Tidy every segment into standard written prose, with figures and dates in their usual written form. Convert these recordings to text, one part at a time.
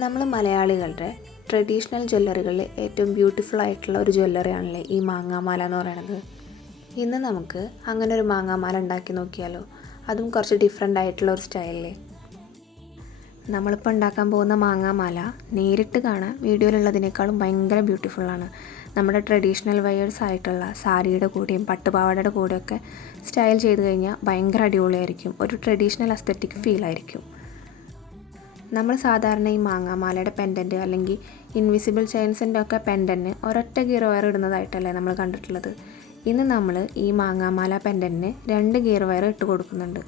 നമ്മൾ മലയാളികളുടെ ട്രഡീഷണൽ ജ്വല്ലറികളിൽ ഏറ്റവും ബ്യൂട്ടിഫുൾ ആയിട്ടുള്ള ഒരു ജ്വല്ലറിയാണല്ലേ ഈ മാങ്ങാമാല എന്ന് പറയുന്നത്. ഇന്ന് നമുക്ക് അങ്ങനെ ഒരു മാങ്ങാമാല ഉണ്ടാക്കി നോക്കിയാലോ, അതും കുറച്ച് ഡിഫറെൻ്റ് ആയിട്ടുള്ള ഒരു സ്റ്റൈലിൽ. നമ്മളിപ്പോൾ ഉണ്ടാക്കാൻ പോകുന്ന മാങ്ങാമാല നേരിട്ട് കാണാൻ വീഡിയോയിലുള്ളതിനേക്കാളും ഭയങ്കര ബ്യൂട്ടിഫുള്ളാണ്. നമ്മുടെ ട്രഡീഷണൽ വെയേഴ്സ് ആയിട്ടുള്ള സാരിയുടെ കൂടെയും പട്ടുപാവാടയുടെ കൂടെയൊക്കെ സ്റ്റൈൽ ചെയ്ത് കഴിഞ്ഞാൽ ഭയങ്കര അടിപൊളിയായിരിക്കും. ഒരു ട്രഡീഷണൽ അസ്തെറ്റിക് ഫീലായിരിക്കും. നമ്മൾ സാധാരണ ഈ മാങ്ങാമാലയുടെ പെൻഡൻറ്റ് അല്ലെങ്കിൽ ഇൻവിസിബിൾ ചെയിൻസിൻ്റെ ഒക്കെ പെൻഡൻറ്റിന് ഒരൊറ്റ ഗിയർ വയർ ഇടുന്നതായിട്ടല്ലേ നമ്മൾ കണ്ടിട്ടുള്ളത്. ഇന്ന് നമ്മൾ ഈ മാങ്ങാമാല പെൻഡൻറ്റിന് 2 ഗിയർ വയർ ഇട്ട് കൊടുക്കുന്നുണ്ട്.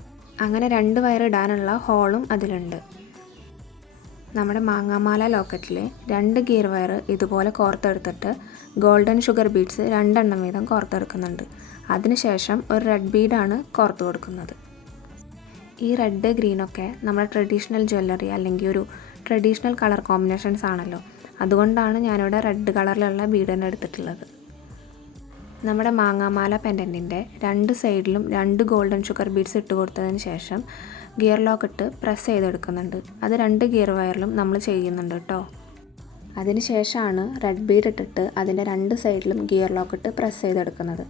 അങ്ങനെ 2 വയർ ഇടാനുള്ള ഹോളും അതിലുണ്ട്. നമ്മുടെ മാങ്ങാമാല ലോക്കറ്റിൽ 2 ഗിയർ വയർ ഇതുപോലെ കോർത്തെടുത്തിട്ട് ഗോൾഡൻ ഷുഗർ ബീഡ്സ് 2 എണ്ണം വീതം കോർത്തെടുക്കുന്നുണ്ട്. അതിനുശേഷം ഒരു റെഡ് ബീഡാണ് കോർത്ത് കൊടുക്കുന്നത്. ഈ റെഡ് ഗ്രീനൊക്കെ നമ്മുടെ ട്രഡീഷണൽ ജ്വല്ലറി അല്ലെങ്കിൽ ഒരു ട്രഡീഷണൽ കളർ കോമ്പിനേഷൻസ് ആണല്ലോ. അതുകൊണ്ടാണ് ഞാനിവിടെ റെഡ് കളറിലുള്ള ബീഡ് തന്നെ എടുത്തിട്ടുള്ളത്. നമ്മുടെ മാങ്ങാമാല പെൻഡൻറ്റിൻ്റെ 2 സൈഡിലും 2 ഗോൾഡൻ ഷുഗർ ബീഡ്സ് ഇട്ട് കൊടുത്തതിന് ശേഷം ഗിയർ ലോക്ക് ഇട്ട് പ്രസ് ചെയ്തെടുക്കുന്നുണ്ട്. അത് 2 ഗിയർ വയറിലും നമ്മൾ ചെയ്യുന്നുണ്ട് കേട്ടോ. അതിന് ശേഷമാണ് റെഡ് ബീഡ് ഇട്ടിട്ട് അതിൻ്റെ 2 സൈഡിലും ഗിയർ ലോക്ക് ഇട്ട് പ്രസ് ചെയ്തെടുക്കുന്നത്.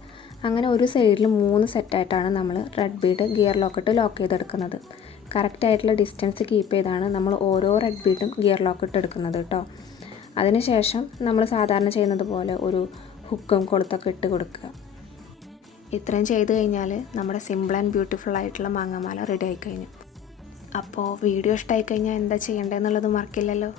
അങ്ങനെ ഒരു സൈഡിൽ 3 സെറ്റായിട്ടാണ് നമ്മൾ റെഡ് ബീഡ് ഗിയർ ലോക്കിട്ട് ലോക്ക് ചെയ്തെടുക്കുന്നത്. കറക്റ്റായിട്ടുള്ള ഡിസ്റ്റൻസ് കീപ്പ് ചെയ്താണ് നമ്മൾ ഓരോ റെഡ് ബീഡും ഗിയർ ലോക്കിട്ട് എടുക്കുന്നത് കേട്ടോ. അതിനുശേഷം നമ്മൾ സാധാരണ ചെയ്യുന്നത് പോലെ ഒരു ഹുക്കും കൊളുത്തൊക്കെ ഇട്ട് കൊടുക്കുക. ഇത്രയും ചെയ്ത് കഴിഞ്ഞാൽ നമ്മുടെ സിമ്പിൾ ആൻഡ് ബ്യൂട്ടിഫുൾ ആയിട്ടുള്ള മാങ്ങാമാല റെഡി ആയി കഴിഞ്ഞു. അപ്പോൾ വീഡിയോ ഇഷ്ടമായി കഴിഞ്ഞാൽ എന്താ ചെയ്യേണ്ടതെന്നുള്ളത് മറക്കില്ലല്ലോ.